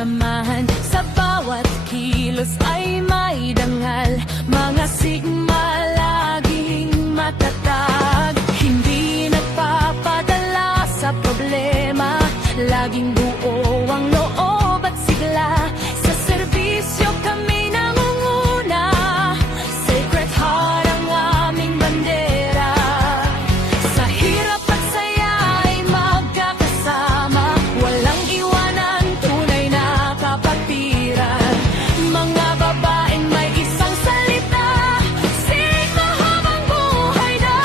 samahan. Sa bawat kilos ay may dangal, mga sigma laging matatag. Hindi nagpapadala sa problema, laging buo ang loob at sigla. Sa serbisyo kami nangunguna, Sacred Heart ang aming bandera. Sa hirap at saya ay magkakasama, walang iwanan, tunay na kapatiran. Mga babaeng may isang salita, Sigma habang buhay na.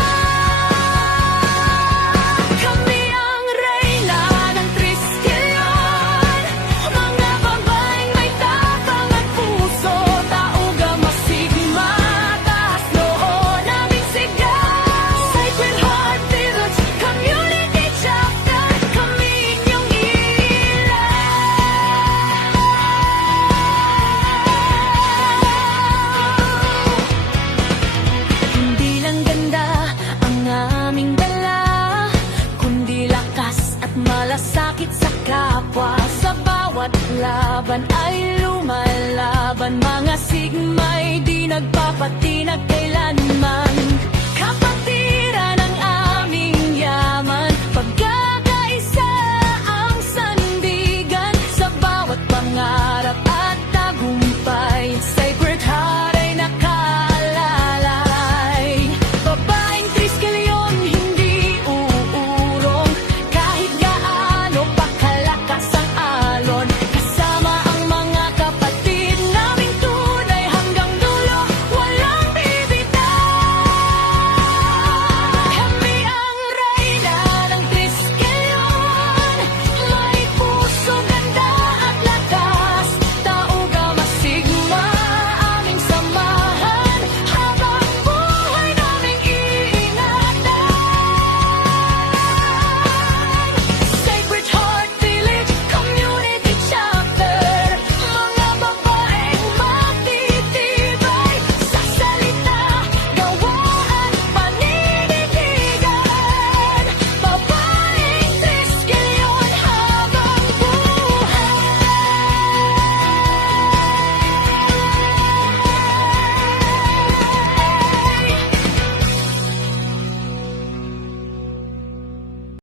Kami ang reyna ng Triskelion, mga babaeng may tapang at puso, tauga masigma, taas noo naming sigaw. Sacred Heart Village Community Chapter, kami inyong Hindi lang ganda ang aming dala, kundi lakas at malasakit sa kapwa. Sa bawat laban ay lumalaban, mga sigma'y di nagpapatinag kailanman. Kapatiran ang aming yaman,